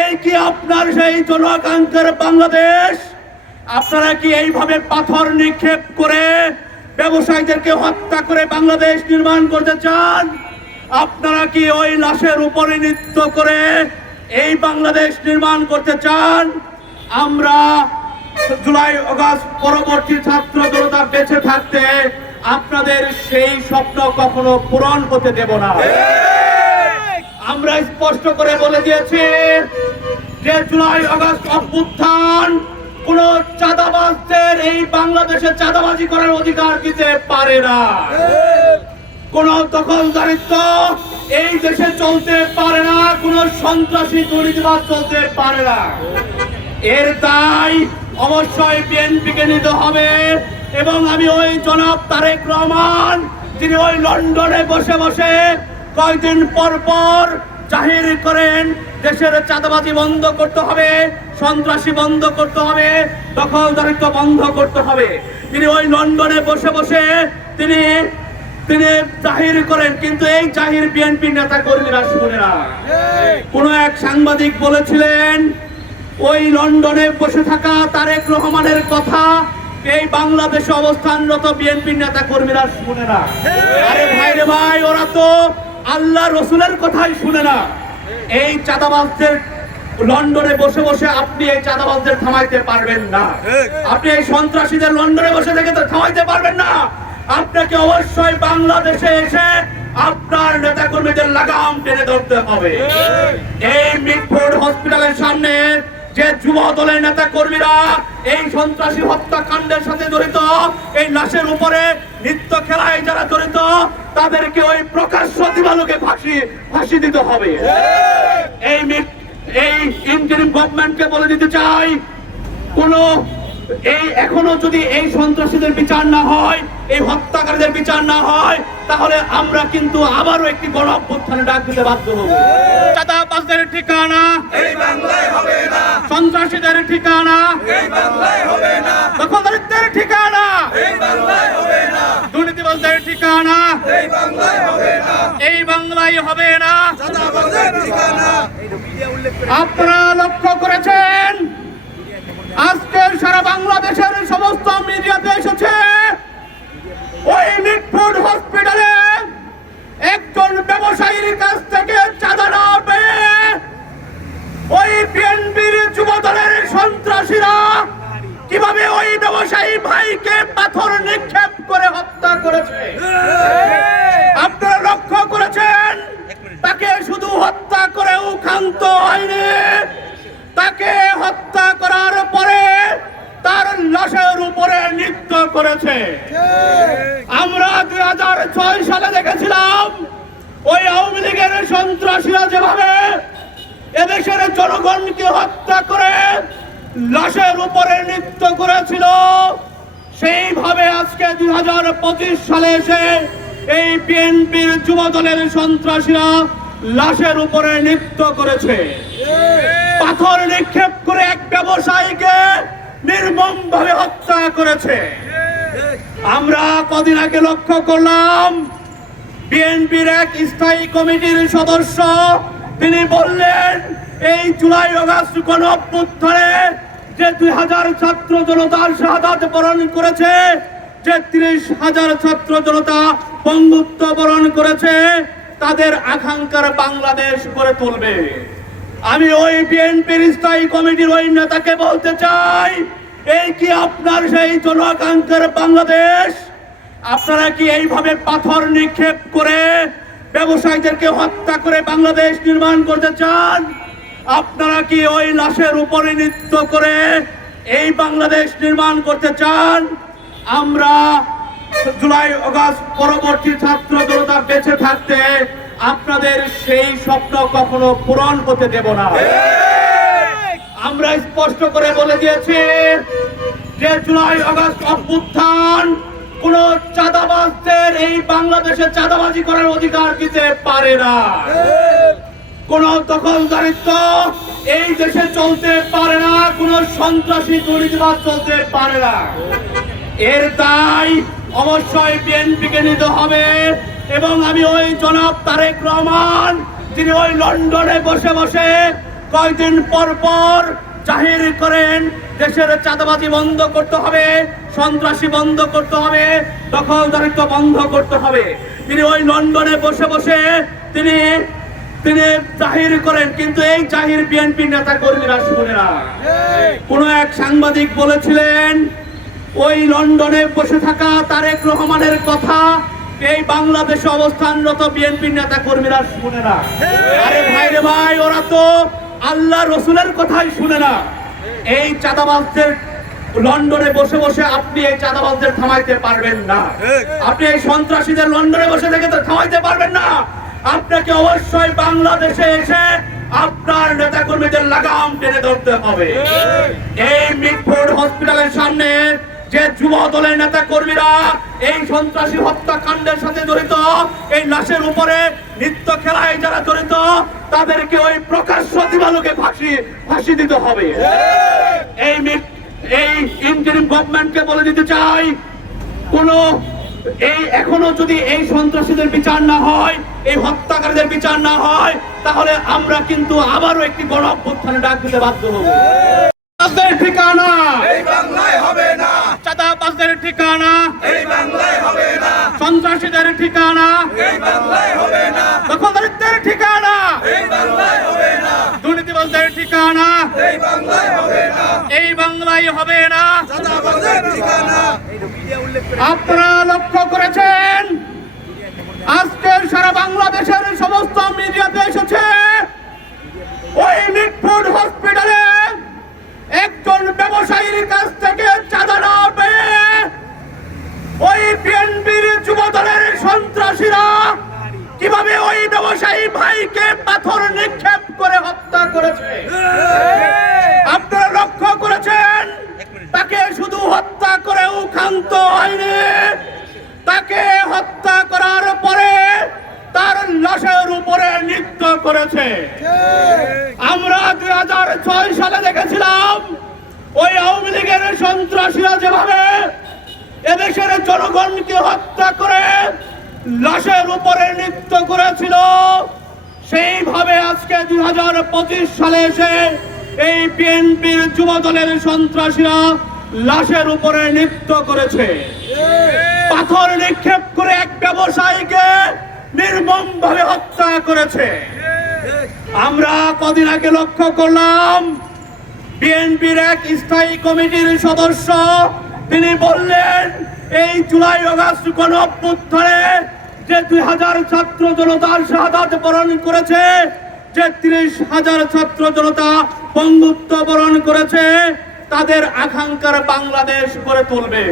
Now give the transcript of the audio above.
এই কি আপনার সেই জনআকাঙ্ক্ষার বাংলাদেশ? আপনারা কি এইভাবে পাথর নিক্ষেপ করে ব্যবসায়ীদেরকে হত্যা করে বাংলাদেশ নির্মাণ করতে চান? আপনারা কি ওই লাশের উপরে নৃত্য করে এই বাংলাদেশ নির্মাণ করতে চান? আমরা জুলাই অগাস্ট পরবর্তী ছাত্র জনতা বেঁচে থাকতে আপনাদের সেই স্বপ্ন কখনো পূরণ হতে দেব না। আমরা স্পষ্ট করে বলে দিয়েছি যে জুলাই আগস্ট অভ্যুত্থান, কোন চাঁদাবাজদের এই বাংলাদেশে চাঁদাবাজি করার অধিকার দিতে পারে না। কোন দখলদারিত্ব এই দেশে চলতে পারে না, কোন সন্ত্রাসী দুর্নীতিবাদ চলতে পারে না। এর দায় অবশ্যই বিএনপিকে নিতে হবে এবং আমি ওই জনাব তারেক রহমান, যিনি ওই লন্ডনে বসে বসে কয়েকদিন পর পর জাহির করেন দেশের চাঁদাবাজি বন্ধ করতে হবে সন্ত্রাসী বন্ধ করতে হবে দখলদারিত্ব বন্ধ করতে হবে। তিনি ওই লন্ডনে বসে বসে তিনি তিনি জাহির করেন কিন্তু এই জাহির বিএনপি নেতা কর্মীরা শুনে না কোন এক সাংবাদিক বলেছিলেন ওই লন্ডনে বসে থাকা তারেক রহমানের কথা এই বাংলাদেশে অবস্থানরত বিএনপি নেতা কর্মীরা শুনে না আরে ভাই রে ভাই ওরা তো আল্লাহ রসুলের কথাই শুনে না। এই চাঁদাবাজদের লন্ডনে বসে বসে আপনি এই চাঁদাবাজদের থামাইতে পারবেন না। আপনি এই সন্ত্রাসীদের লন্ডনে বসে থেকে তো থামাইতে পারবেন না। আপনাকে অবশ্যই বাংলাদেশে এসে আপনার নেতা কর্মীদের লাগাম টেনে ধরতে হবে। এই মিটফোর্ড হসপিটালের সামনে যে যুব দলের নেতা কর্মীরা এই সন্ত্রাসী হত্যাকাণ্ডের সাথে জড়িত এই লাশের উপরে নৃত্য খেলায় যারা জড়িত তাদেরকে ওই প্রকাশ্য দিবালোকে ফাঁসি ফাঁসি দিতে হবে। এই এই ইন্টারিম গভর্নমেন্টকে বলে দিতে চাই কোন এই এখনও যদি এই সন্ত্রাসীদের বিচার না হয় এই হত্যাকারীদের বিচার না হয় তাহলে আমরা কিন্তু আবারও একটি গণ অভ্যুত্থানে ডাক দিতে বাধ্য হব। চাঁদাবাজদের ঠিকানা এই বাংলায় হবে না। সন্ত্রাসীদের ঠিকানা এই বাংলায় হবে না। দখলদারিত্বের ঠিকানা এই বাংলায় হবে না দুর্নীতিবাজদের ঠিকানা? এই বাংলায় হবে না। এই বাংলায় হবে না। ঠিকানা। আপনারা লক্ষ্য করেছেন? আজকে সারা বাংলাদেশের সমস্ত মিডিয়াতে এসেছে ওই মিটফুড হসপিটালে একজন ব্যবসায়ীর কাছ থেকে চাঁদা না পেয়ে ওই বিএনপির যুবদলের সন্ত্রাসীরা কীভাবে ওই ব্যবসায়ী ভাইকে পাথর নিক্ষেপ আপনারা লক্ষ্য করেছেন। তাকে শুধু হত্যা করেও ক্ষান্ত হয়নি। তাকে হত্যা করার পরে তার লাশের উপরে নৃত্য করেছে। আমরা দুই হাজার ছয় সালে দেখেছিলাম, ওই আওয়ামী লীগের সন্ত্রাসীরা যেভাবে এদেশের জনগণকে হত্যা করে লাশের উপরে নৃত্য করেছিল সেইভাবে আজকে দুই হাজার পঁচিশ সালে এসে এই বিএনপির যুব দলের সন্ত্রাসীরা লাশের উপরে নৃত্য করেছে। পাথর নিক্ষেপ করে এক ব্যবসায়ীকে নির্মম ভাবে হত্যা করেছে। আমরা কদিন আগে লক্ষ্য করলাম, বিএনপির এক স্থায়ী কমিটির সদস্য, তিনি বললেন, এই জুলাই অগাস্ট গণ অভ্যুত্থানে যে দুই হাজার ছাত্র জনতার শাহাদাত বরণ করেছে, যে ত্রিশ হাজার ছাত্র জনতা বন্ধুত্ব বরণ করেছে, তাদের আকাঙ্ক্ষার বাংলাদেশ গড়ে তুলবে। আমি ওই বিএনপির স্থায়ী কমিটির ওই নেতাকে বলতে চাই, এই কি আপনার সেই জনআকাঙ্ক্ষার বাংলাদেশ? আপনারা কি এইভাবে পাথর নিক্ষেপ করে ব্যবসায়ীদেরকে হত্যা করে বাংলাদেশ নির্মাণ করতে চান? আপনারা কি ওই লাশের উপরে নৃত্য করে এই বাংলাদেশ নির্মাণ করতে চান? আমরা জুলাই, অগাস্ট পরবর্তী ছাত্র জনতা বেঁচে থাকতে আপনাদের সেই স্বপ্ন কখনো পূরণ হতে দেব না। আমরা স্পষ্ট করে বলে দিয়েছি যে জুলাই আগস্ট অভ্যুত্থান কোন চাঁদাবাজদের এই বাংলাদেশে চাঁদাবাজি করার অধিকার দিতে পারে না। কোন দখলদারিত্ব এই দেশে চলতে পারে না, কোন সন্ত্রাসী দুর্নীতিবাদ চলতে পারে না। এর দায় অবশ্যই বিএনপিকে নিতে হবে এবং আমি ওই জনাব তারেক রহমান, যিনি ওই লন্ডনে বসে বসে কয়েকদিন পর পর জাহির করেন, দেশের চাঁদাবাজি বন্ধ করতে হবে, সন্ত্রাসী বন্ধ করতে হবে দখলদারিত্ব বন্ধ করতে হবে। তিনি ওই লন্ডনে বসে বসে তিনি তিনি জাহির করেন কিন্তু এই জাহির বিএনপি নেতা কর্মীরা শুনে না। কোন এক সাংবাদিক বলেছিলেন ওই লন্ডনে বসে থাকা তারেক রহমানের কথা এই বাংলাদেশে অবস্থানরত বিএনপি নেতা কর্মীরা শুনে না। আরে ভাই রে ভাই ওরা তো আল্লাহ রসুলের কথাই শুনে না। এই চাঁদাবাজদের লন্ডনে বসে বসে আপনি এই চাঁদাবাজদের থামাইতে পারবেন না। আপনি এই সন্ত্রাসীদের লন্ডনে বসে থেকে তো থামাইতে পারবেন না। আপনাকে অবশ্যই বাংলাদেশে এসে আপনার নেতা কর্মীদের লাগাম টেনে ধরতে হবে। এই মিটফোর্ড হসপিটালের সামনে যে যুব দলের নেতা কর্মীরা এই সন্ত্রাসী হত্যাকাণ্ডের সাথে জড়িত এই লাশের উপরে নৃত্য খেলায় যারা জড়িত তাদেরকে ওই প্রকাশ্য দিবালোকে ফাঁসি ফাঁসি দিতে হবে। এই এই ইন্টারিম গভর্নমেন্টকে বলে দিতে চাই কোন এই এখনও যদি এই সন্ত্রাসীদের বিচার না হয় এই হত্যাকারীদের বিচার না হয় তাহলে আমরা কিন্তু আবারও একটি গণ অভ্যুত্থানে ডাক দিতে বাধ্য হব। ঠিকানা। এই বাংলায় হবে না। চাঁদাবাজদের ঠিকানা। এই বাংলায় হবে না। সন্ত্রাসীদের ঠিকানা। এই বাংলায় হবে না। দখলদারিত্বের ঠিকানা। এই বাংলায় হবে না। দুর্নীতিবাজদের ঠিকানা। এই বাংলায় হবে না। এই বাংলায় হবে না। চাঁদাবাজের ঠিকানা। আপনারা লক্ষ্য বাংলাদেশের সমস্ত মিডিয়াতে এসেছে। ওই মিটফুড হসপিটালে একজন ব্যবসায়ীর কাছ থেকে চাঁদা না পেয়ে ওই বিএনপির যুব দলের সন্ত্রাসীরা কীভাবে ওই ব্যবসায়ী ভাইকে পাথর নিক্ষেপ করে হত্যা করেছে? আপনারা লক্ষ্য করেছেন? তাকে শুধু হত্যা করেও ক্ষান্ত হয়নি তাকে হত্যা করার পরে তার লাশের উপরে নৃত্য করেছে। আমরা দুই হাজার ছয় সালে দেখেছিলাম ওই আওয়ামী লীগের সন্ত্রাসীরা যেভাবে এদেশের জনগণকে হত্যা করে লাশের উপরে নৃত্য করেছিল সেইভাবে আজকে দুই হাজার পঁচিশ সালে এসে এই বিএনপির যুব দলের সন্ত্রাসীরা লাশের উপরে নৃত্য করেছে। পাথর নিক্ষেপ করে এক ব্যবসায়ীকে নির্মম ভাবে হত্যা করেছে। আমরা কদিন আগে লক্ষ্য করলাম, বিএনপির এক স্থায়ী কমিটির সদস্য, তিনি বললেন, এই জুলাই অগাস্ট গণ অভ্যুত্থানে যে দুই হাজার ছাত্র জনতার শাহাদাত বরণ করেছে, যে ত্রিশ হাজার ছাত্র জনতা বন্ধুত্ব বরণ করেছে, তাদের আকাঙ্ক্ষার বাংলাদেশ গড়ে তুলবে।